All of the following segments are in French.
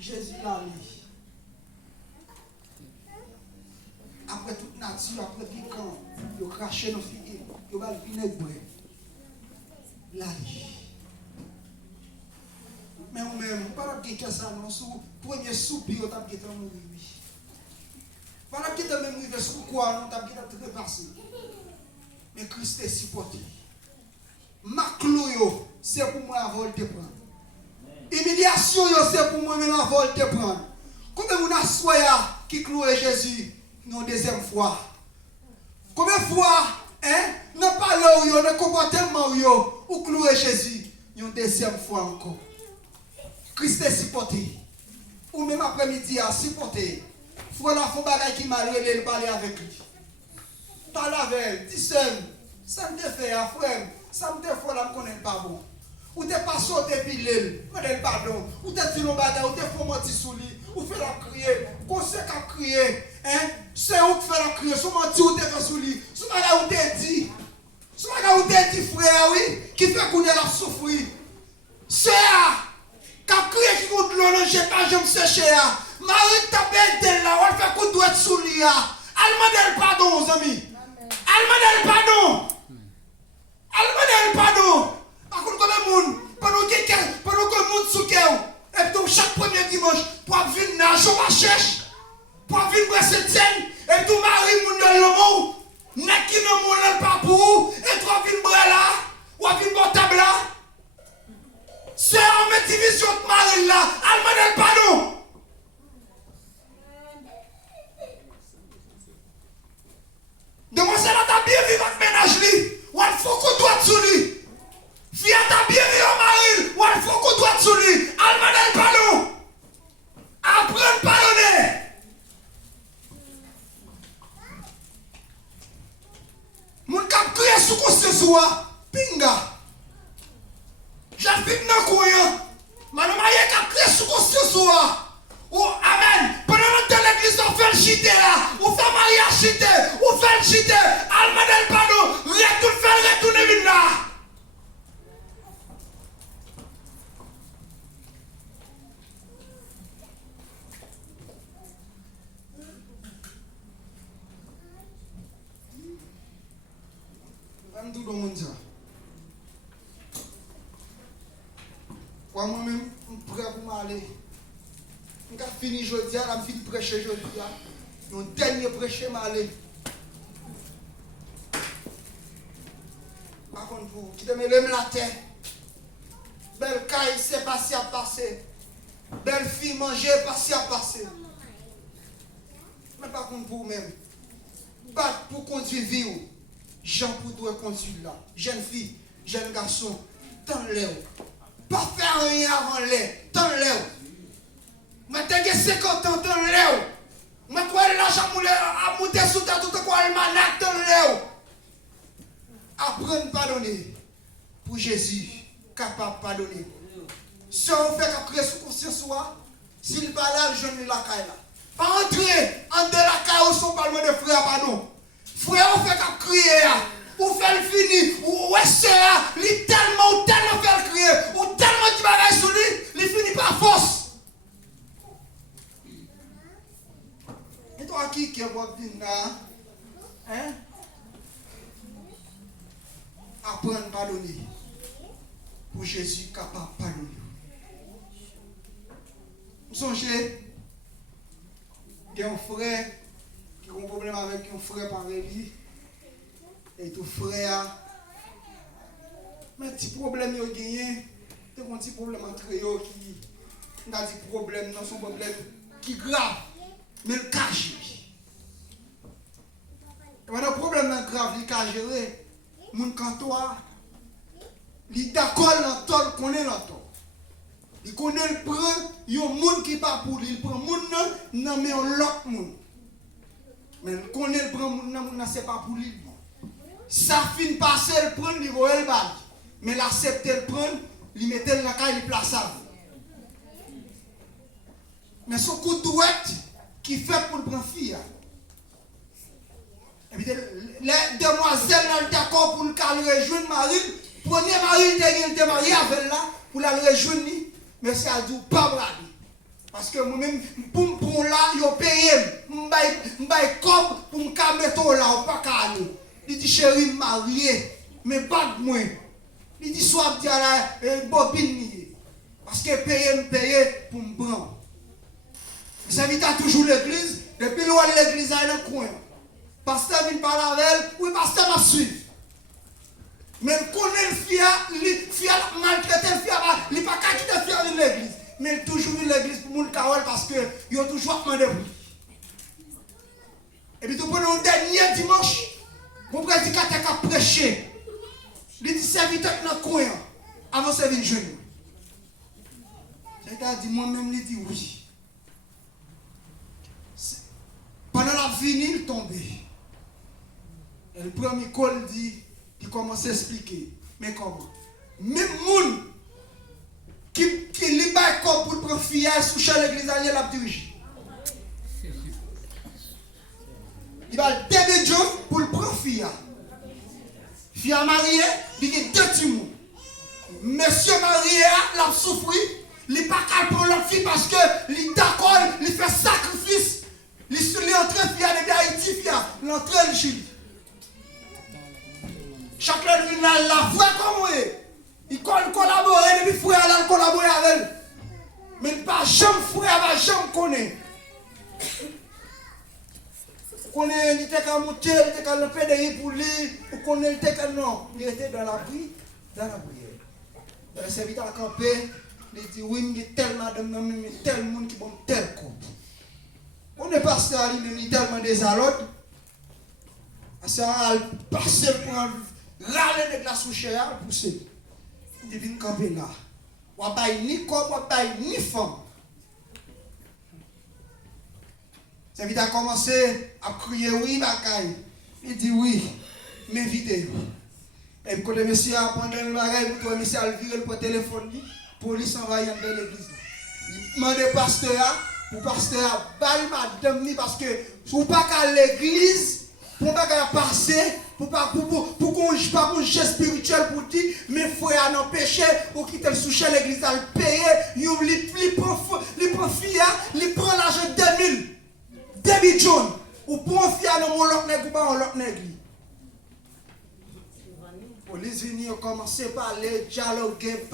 Jésus l'a dit. Après toute nature, après piquant, il a craché nos filles, il a le vinaigre. L'a dit. Mais nous-mêmes, pas de guetter ça, non, sous premier soupir, on a guetté mourir. Pas de guetter même mourir sous quoi, on a guetté trépasser. Mais Christ est supporté. Ma clou, c'est pour moi à vol te prendre. Humiliation, c'est pour moi même à vol te prendre. Combien de gens qui clouent Jésus une deuxième fois? Combien de fois, non pas là où il y a un comportement où clouer Jésus une deuxième fois encore? Christ est supporté. Ou même après-midi à supporter. Il faut la faire bagaille qui m'a relé, parler avec lui. Parle avec elle, dis ça me fait à frère, ça me fait là, je ne connais pas bon. Ou t'es pas sauté puis l'île, je pardon. Ou t'es dit non bagaille, ou t'es fait mentir sous lui, ou fait la crier, conseil qu'à crier, c'est où qui fait la crier, sous mentir ou t'es fait sous lui, sous bagaille ou t'es dit, frère, oui, qui fait qu'on est là souffrir. C'est quand crier qui compte l'eau, je pas, je me sécher. Marie t'a bête là, on fait qu'on doit être sous lui. Allemande le pardon, aux amis. Allemande le pardon. Allemande le pardon. Par contre, comme le monde, pendant que le monde sous cœur, et donc chaque premier dimanche, pour venir nager à cherche, pour venir brasser tienne, et tout mari, moun dans le mot, n'a qui ne moun pas pour, et toi venir bras là, ou venir bon table là. C'est en division de mari là, Allemande le pardon. Demoiselle a bien vivre avec ménage, ou il faut qu'on doit sur lui. Fille a bien vivre au mari, ou il faut qu'on doit sur lui. Allemande le pardon. Apprendre à pardonner. Mon cap crier sous conscience, pinga. J'habite dans le coin. Madame Aye cap crier sous conscience. Ou amen. Pendant que l'église on fait le chité là, ou fait mariage chité, ou fait le chité, Allemande le pardon, retourne vite là. Je vais vous dire. Moi-même, je suis prêt pour m'aller. Je vais finir aujourd'hui, je vais finir prêcher aujourd'hui. Mon dernier prêcher m'aller. Par contre, vous qui aimez la terre, belle caille, c'est passé à passer. Belle fille, manger, passé à passer. Mais par contre, vous-même, pas pour conduire vie. Jean pour doit conduire là. Jeune fille, jeune garçon, tant l'air. Pas faire rien avant l'air, tant l'air. Mais t'as 50 ans, tant l'air. Mais toi, l'argent à monter sous ta tout quoi, elle m'a là, tant l'air. Apprendre à pardonner. Pour Jésus, capable de pardonner. Si on fait qu'après sous conscience, s'il va là, je ne la caille là. Pas entrer en de la caille où son parlement de frère, pardon. Frère, on fait qu'à crier, ou fait le fini, ou c'est lui tellement fait le crier, ou tellement tu vas sur lui, il finit par force. Et toi qui est votre là, hein? Apprendre à pardonner. Pour Jésus capable de pardonner. Vous songez, il y a un frère qui a un problème avec un frère par lui. Et tout frère, mais petit problème il a gagné, c'est un petit problème entre eux qui, on a dit problème, non, son problème qui est grave, mais le cache. Et maintenant, le problème grave, il cache gérer, mon cantoir, il est d'accord dans tout, il connaît dans tout. Il connaît le prend, il y a un monde qui n'est pas pour lui, il prend le monde, non, mais on l'autre monde. Mais il connaît le prend, non, c'est pas pour lui. Ça finit passer, il prend, il voit le bal. Mais l'accepte, il prend, il met dans la caille, il place ça. Mais son coup de douette qui fait pour le prendre fille. Les demoiselles sont d'accord pour le rejoindre Marie. Premier mari, il était marié avec là, pour la rejoindre. Mais c'est à dire, pas brader. Parce que moi-même, pour là, yo paye, m'bay comme pour me mettre là, ou pas qu'à nous. Il dit, chérie, marié, mais pas de moi. Il dit, soit dit à la bobine. Parce que paye pour me prendre. Ça vient toujours l'église, depuis loin l'église est dans le coin. Pasteur vient parler avec elle, oui, pasteur m'a suivi. Mais il connaît le fier, maltraité le fier, il n'est pas qu'à quitter le fier de l'église. Mais il toujours vient l'église pour mon carole parce qu'il a toujours demandé pour lui. Et puis, tu prends le dernier dimanche, mon prédicateur a prêché. Il dit, serviteur dans le coin, avant de servir le jeune. J'ai dit, moi-même, il dit oui. Pendant la fini, il tombe. Et le premier col dit, il commence à expliquer. Mais comment? Même moun qui li bay comme pour prendre fille sous chez l'église alliée la dirige. Il va le début de pour le prendre fille. Fille mariée, il y a deux petits mots. Monsieur marié, l'a souffri, il n'est pas capable pour l'autre fille parce que il d'accord, il fait sacrifice. Il est entré de Haïti, il est entré de Chili. Chacun vient là, la voix comme moi. Il collabore, depuis frère, il collabore avec elle. Mais il n'est pas jamais frère, il ne jamais connaît. Il connaît, il était qu'à monter, il était qu'à le pédérer pour lui. Il connaît, il était qu'à non. Il était dans la prière. Le serviteur a campé, il dit oui, il y a tel madame, il y a tel monde qui bon tel couple. On est passé à lui, tellement des allodes. Ça a passé pour râler de la souchère pour pousser. Il vient camper là. On n'a pas ni corps, on n'a pas ni femme. Ça vient à commencer à crier oui, bagaille. Il dit oui, mais vidéo. Et puis quand le monsieur a pris le bagaille, le monsieur a viré le téléphone, la police envahit dans l'église. Il demande au pasteur. Pour pasteur, bail madame ni parce que pour pas qu'à l'église, pour pas qu'à passer, pour qu'on pas qu'on geste spirituel pour dire, mais frère non péché, pour quitter le souche l'église à le payer, il prend fille, il prend l'argent 2000, 2000 John, ou prend fille dans mon l'autre nègre ou pas l'autre nègre. Police vient commencer à parler, dialoguer.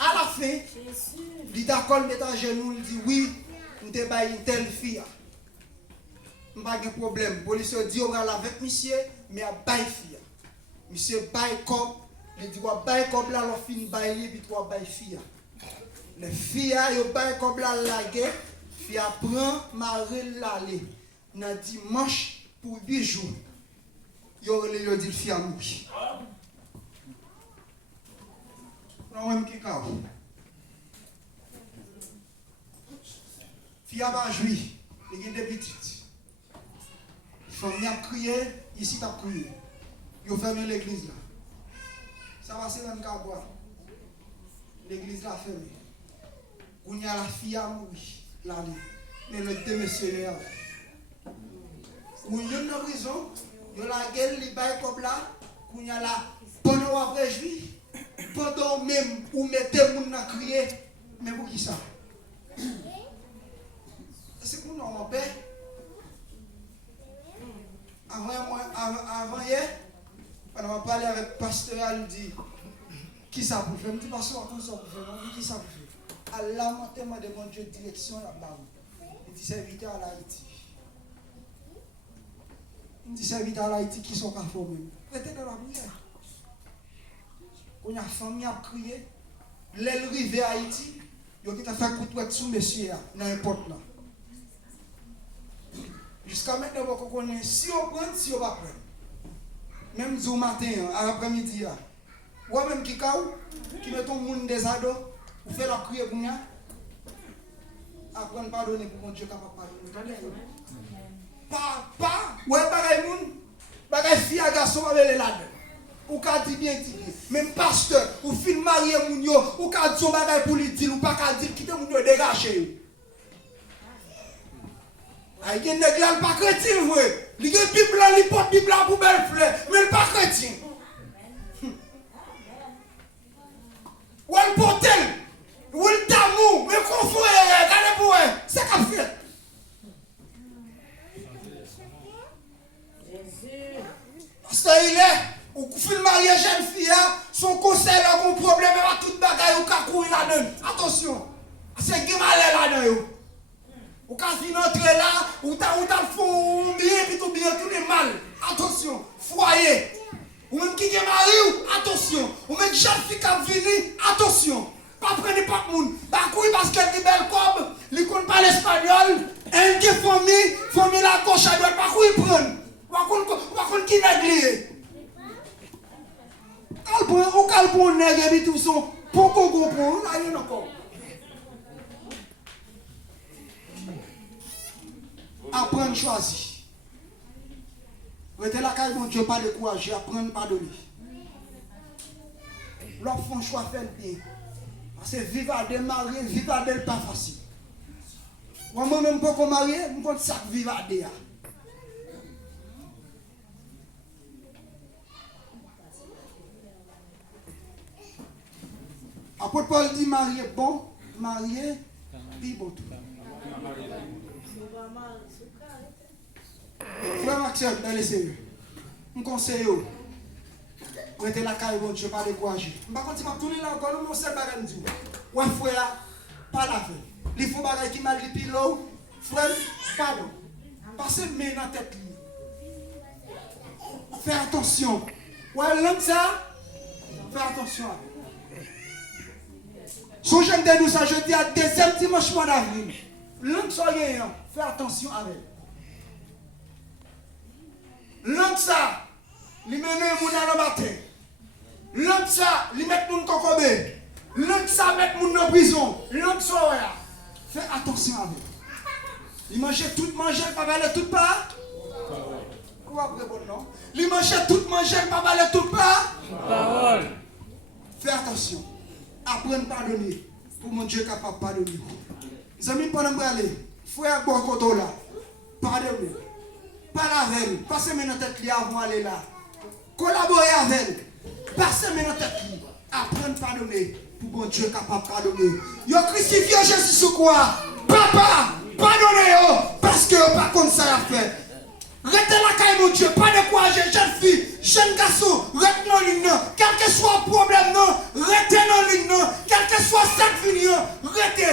À la fin, il d'accord, met à genoux, il dit oui, nous te baillons une telle fille. Pas de problème. Le policier dit on va avec monsieur, mais à bailler fille. Monsieur baille comme, il dit on baille comme là, la fille baille, puis on baille fille. Les filles, ils baillent comme là, la guerre, fille prend, marie l'aller. Dans dimanche, pour 8 jours, il dit fille à mourir. Non, même qui cao. Fille a joué, il y a des petites. Famille a crié, ici a crié. Il a fermé l'église là. Ça va c'est même qu'à boire. L'église là fermée. Il y a la fille à mourir, là. Mais le deux messieurs là. Où il y a une prison, il y a la gueule, il baille comme là. Il y a la bonne après juif. Pendant même où mettez moun à crier, mais pour qui ça? C'est pour nous en paix. Avant hier, on a parlé avec le pasteur, il dit qui ça pour faire? Je dis pasteur, attends ça pour faire. Qui ça pour faire? Allah m'a demandé mon Dieu direction là-bas. Il dit serviteur à l'Haïti. Il dit serviteur à l'Haïti qui sont conformés. Restez dans la prière. On a famille à crier. L'aile rive à Haïti, il y a fait coup de sous monsieur dans n'importe là. Jusqu'à maintenant, on connaît si on prend, si on va prendre. Même du matin, à l'après-midi, ou même qui met ton monde des ados, ou fait la prière pour nous, apprendre à pardonner pour que Dieu capable de pardonner. Pas, ouais, bagaille moun, bagaille fille à garçon avec les lades. Ou ka di bien dit, même pasteur, ou fin marié moun yo, ou ka di son bagay pour lui dire, ou pas ka dire quitter moun yo dégager. Ay gen nèg la pas chrétien vrai. Li gen Bible là, li porte Bible là pour belle fleur, mais il pas chrétien. Ou elle porte ou elle d'amour, mais qu'on attention. C'est qui malais là-dedans. Ou quand tu entres là, ou t'as fond bien, puis tout bien, tout est mal. Attention, foyer. Ou même qui est marié, attention. Ou même jeune fille qui a venu, attention. Pas prendre pas de monde. Parce qu'elle est belle comme, elle ne connaît pas l'espagnol. Elle est famille la gauche à droite, pas quoi prendre. Ou qui n'est lié. Ou quand on nègre et tout son, pour qu'on comprenne, là il y a encore. Apprendre à choisir. Restez là quand mon Dieu pas décourager, apprendre à pardonner. L'autre font choix faire bien. Parce que vivre à des mariés, vivre à des pas facile. Moi-même, pour qu'on marie, je compte ça vivre à des. Apôtre Paul dit marié bon, marié, puis bon tout. Frère Maxime, dans les sérieux, je conseille, mettez la caille, bon Dieu, pas décourager. Je ne vais pas continuer à tourner là encore, nous, c'est pas dit. Ouais, frère, pas la fin. Il faut bagaille qui m'a dit, l'eau, frère, pardon. Passez le main dans la tête. Fais attention. Ouais, l'homme ça, fais attention. Si j'aime de nous ça, je dis à deuxième dimanche mois d'avril. L'homme soit gagnant, fais attention avec. L'homme ça, il mène les gens dans le matin. L'homme ça, il met les gens dans le cocobé. L'homme ça, met les gens dans la prison. L'homme ça, fais attention avec. Il mangeait tout manger, pas valer tout pas. Quoi après bon non? Il mangeait tout manger, pas valer tout pas. Parole. Fais attention. Apprendre à pardonner. Pour mon Dieu capable de pardonner. Les amis, pendant que aller, frère Bokoto là, pardonnez. Parlez avec elle. Passez maintenant tête li avant d'aller là. Collaborez avec elle. Passez maintenant tête li. Apprendre à pardonner. Pour mon Dieu capable de pardonner. Yo crucifié Jésus sur quoi? Papa, pardonnez-yo. Parce que yo pas comme ça à faire. Restez la caille, mon Dieu, pas de courage, jeune fille, jeune garçon, restez dans l'une, quel que soit le problème, non, restez dans l'une, quel que soit cette vie, restez